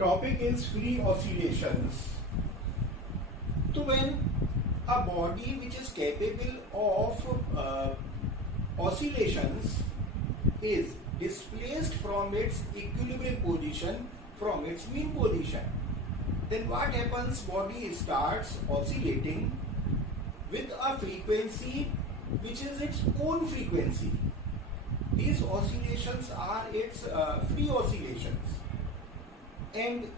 topic is free oscillations. So when a body which is capable of oscillations is displaced from its equilibrium position from its mean position, then what happens? Body starts oscillating with a frequency which is its own frequency. These oscillations are its free oscillations, and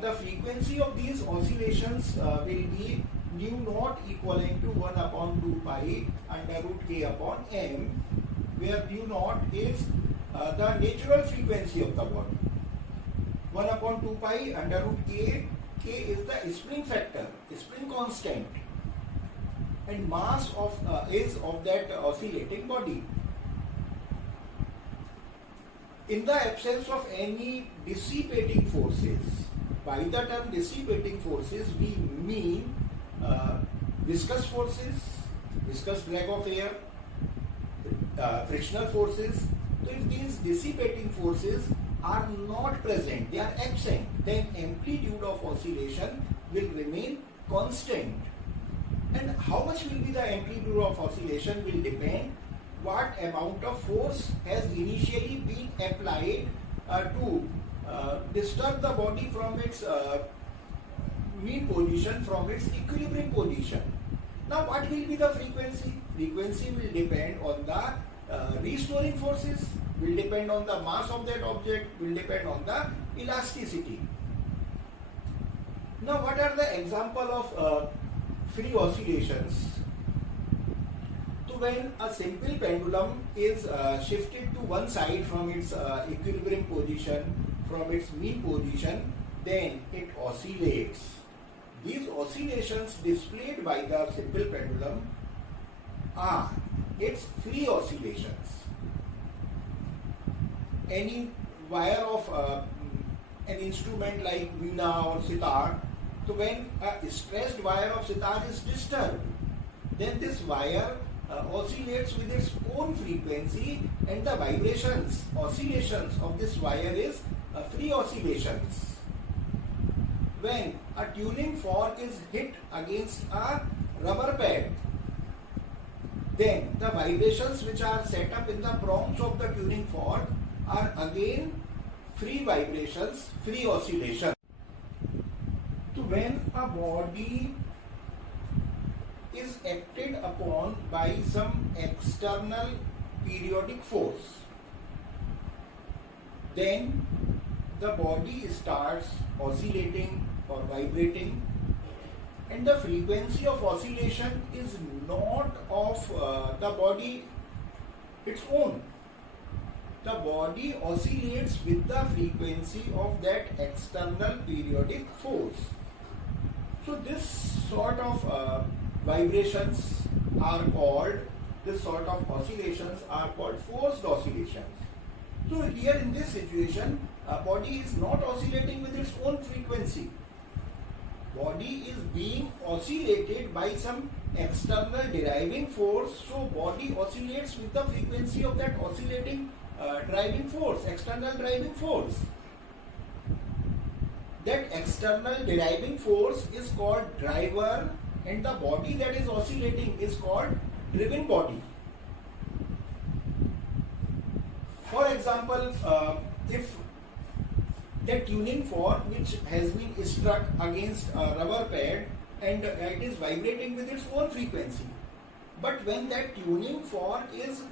the frequency of these oscillations will be nu naught equivalent to 1 upon 2 pi under root k upon m, where nu naught is the natural frequency of the body. 1 upon 2 pi under root k, k is the spring factor, spring constant, and mass is of that oscillating body. In the absence of any dissipating forces, by the term dissipating forces we mean viscous forces, viscous drag of air, frictional forces. So if these dissipating forces are not present, they are absent, then amplitude of oscillation will remain constant. And how much will be the amplitude of oscillation will depend what amount of force has initially been applied to disturb the body from its mean position, from its equilibrium position. Now what will be the frequency? Frequency will depend on the restoring forces, will depend on the mass of that object, will depend on the elasticity. Now what are the example of free oscillations? So when a simple pendulum is shifted to one side from its equilibrium position, from its mean position, then it oscillates. These oscillations displayed by the simple pendulum are its free oscillations. Any wire of an instrument like veena or sitar, so when a stressed wire of sitar is disturbed, then this wire oscillates with its own frequency, and the vibrations, oscillations of this wire is free oscillations. When a tuning fork is hit against a rubber pad, then the vibrations which are set up in the prongs of the tuning fork are again free vibrations, free oscillations. So when a body is acted upon by some external periodic force, then the body starts oscillating or vibrating, and the frequency of oscillation is not of the body its own. The body oscillates with the frequency of that external periodic force. So this sort of vibrations are called, this sort of oscillations are called forced oscillations. So here in this situation, a body is not oscillating with its own frequency. Body is being oscillated by some external deriving force, so body oscillates with the frequency of that oscillating driving force, external driving force. That external deriving force is called driver, and the body that is oscillating is called driven body. For example, if the tuning fork which has been struck against a rubber pad and it is vibrating with its own frequency, but when that tuning fork is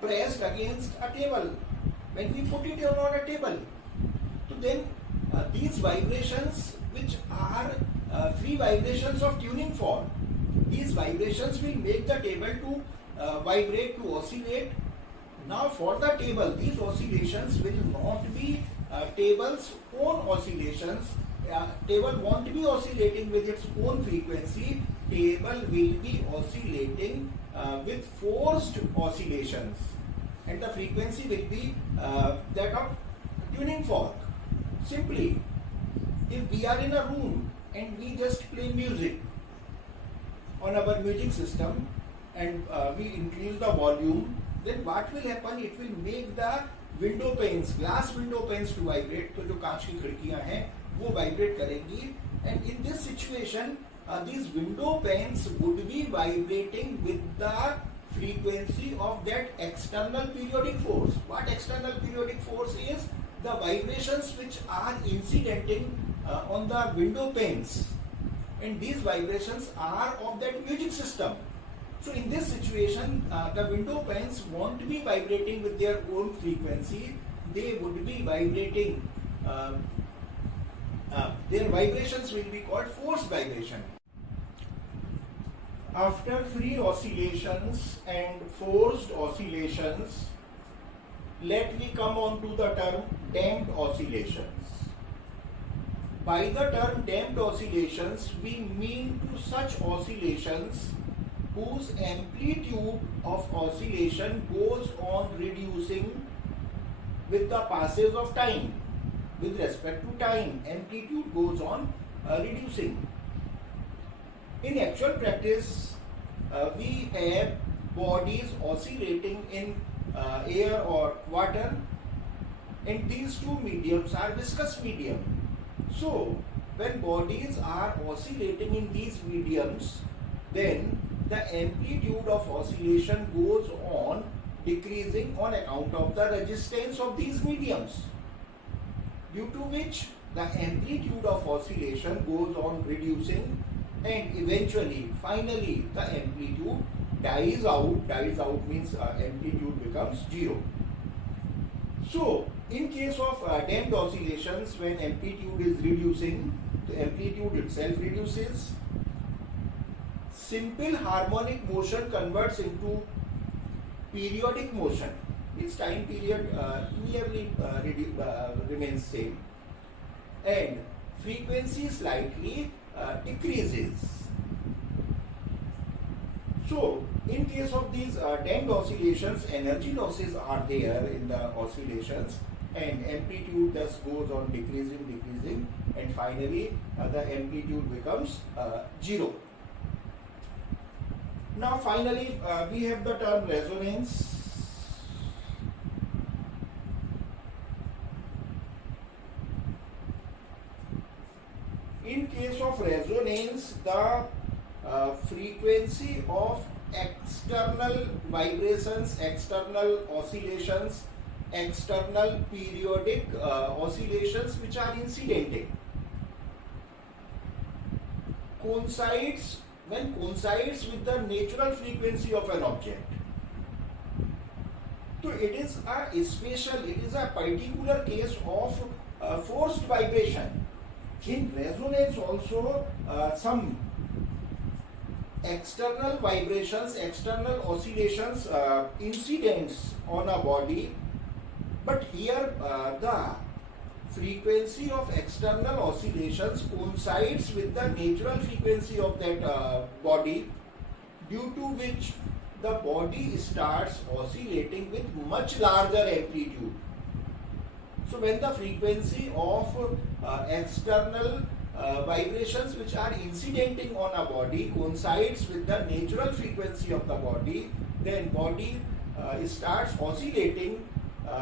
pressed against a table, when we put it on a table, so then these vibrations which are free vibrations of tuning fork, these vibrations will make the table to vibrate, to oscillate. Now for the table, these oscillations will not be table's own oscillations. Table won't be oscillating with its own frequency. Table will be oscillating with forced oscillations, and the frequency will be that of tuning fork. Simply, if we are in a room and we just play music on our music system and we increase the volume, then what will happen? It will make the window panes, glass window panes to vibrate, तो जो कांच की खिड़कियां हैं वो vibrate करेंगी, and in this situation these window panes would be vibrating with the frequency of that external periodic force. What external periodic force is? The vibrations which are incidenting on the window panes, and these vibrations are of that music system. So in this situation, the window panes won't be vibrating with their own frequency. They would be vibrating. Their vibrations will be called forced vibration. After free oscillations and forced oscillations, let me come on to the term damped oscillations. By the term damped oscillations, we mean to such oscillations whose amplitude of oscillation goes on reducing with the passage of time. With respect to time, amplitude goes on reducing. In actual practice, we have bodies oscillating in air or water, and these two mediums are viscous medium. So, when bodies are oscillating in these mediums, then the amplitude of oscillation goes on decreasing on account of the resistance of these mediums, due to which the amplitude of oscillation goes on reducing, and eventually, finally, the amplitude dies out. Dies out means amplitude becomes zero. So, in case of damped oscillations, when amplitude is reducing, the amplitude itself reduces. Simple harmonic motion converts into periodic motion. Its time period nearly remains same, and frequency slightly decreases. So, in case of these damped oscillations, energy losses are there in the oscillations, and amplitude thus goes on decreasing, and finally the amplitude becomes zero. Now, finally, we have the term resonance. In case of resonance, the frequency of external vibrations, external oscillations, external periodic oscillations which are incidenting coincides with the natural frequency of an object. So it is a particular case of forced vibration. In resonance also, some external vibrations, external oscillations, incidents on a body, but here the frequency of external oscillations coincides with the natural frequency of that body, due to which the body starts oscillating with much larger amplitude. So when the frequency of external vibrations which are incidenting on a body coincides with the natural frequency of the body, then body starts oscillating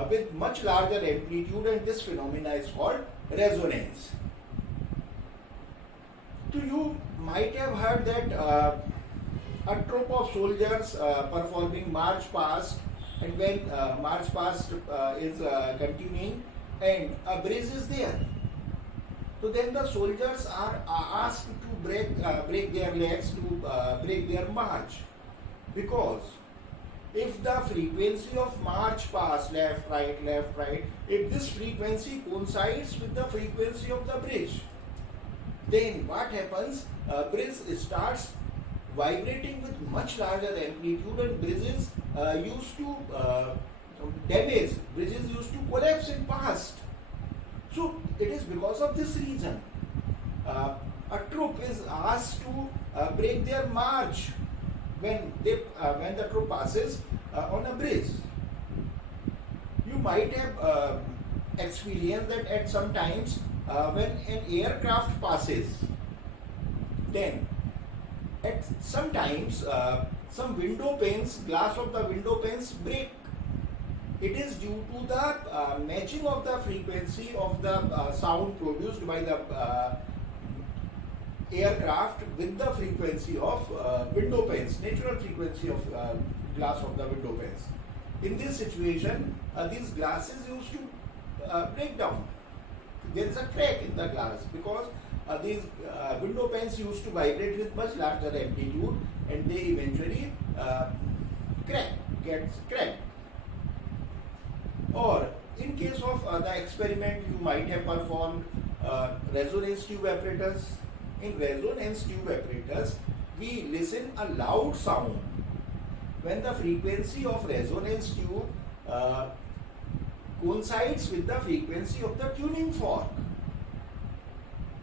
with much larger amplitude, and this phenomena is called resonance. So you might have heard that a troop of soldiers performing march past, and when march past is continuing and a bridge is there, so then the soldiers are asked to break their legs, to break their march, because if the frequency of march past, left right, if this frequency coincides with the frequency of the bridge, then what happens? Bridge starts vibrating with much larger amplitude, and bridges used to damage, bridges used to collapse in past. So it is because of this reason a troop is asked to break their march when the troop passes on a bridge. You might have experienced that at some times when an aircraft passes, then at some times some window panes, glass of the window panes break, It is due to the matching of the frequency of the sound produced by the aircraft with the frequency of window panes, natural frequency of glass of the window panes. In this situation, these glasses used to break down. There is a crack in the glass because these window panes used to vibrate with much larger amplitude, and they eventually gets cracked. Or in case of the experiment you might have performed resonance tube apparatus. In resonance tube apparatus, we listen a loud sound when the frequency of resonance tube coincides with the frequency of the tuning fork.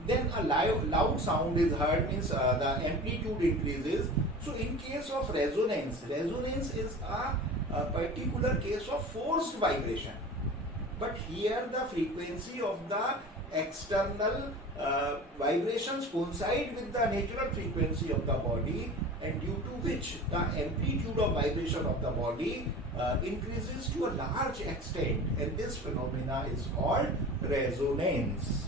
Then a loud sound is heard, means the amplitude increases. So in case of resonance is a particular case of forced vibration. But here the frequency of the external vibrations coincide with the natural frequency of the body, and due to which the amplitude of vibration of the body increases to a large extent, and this phenomena is called resonance.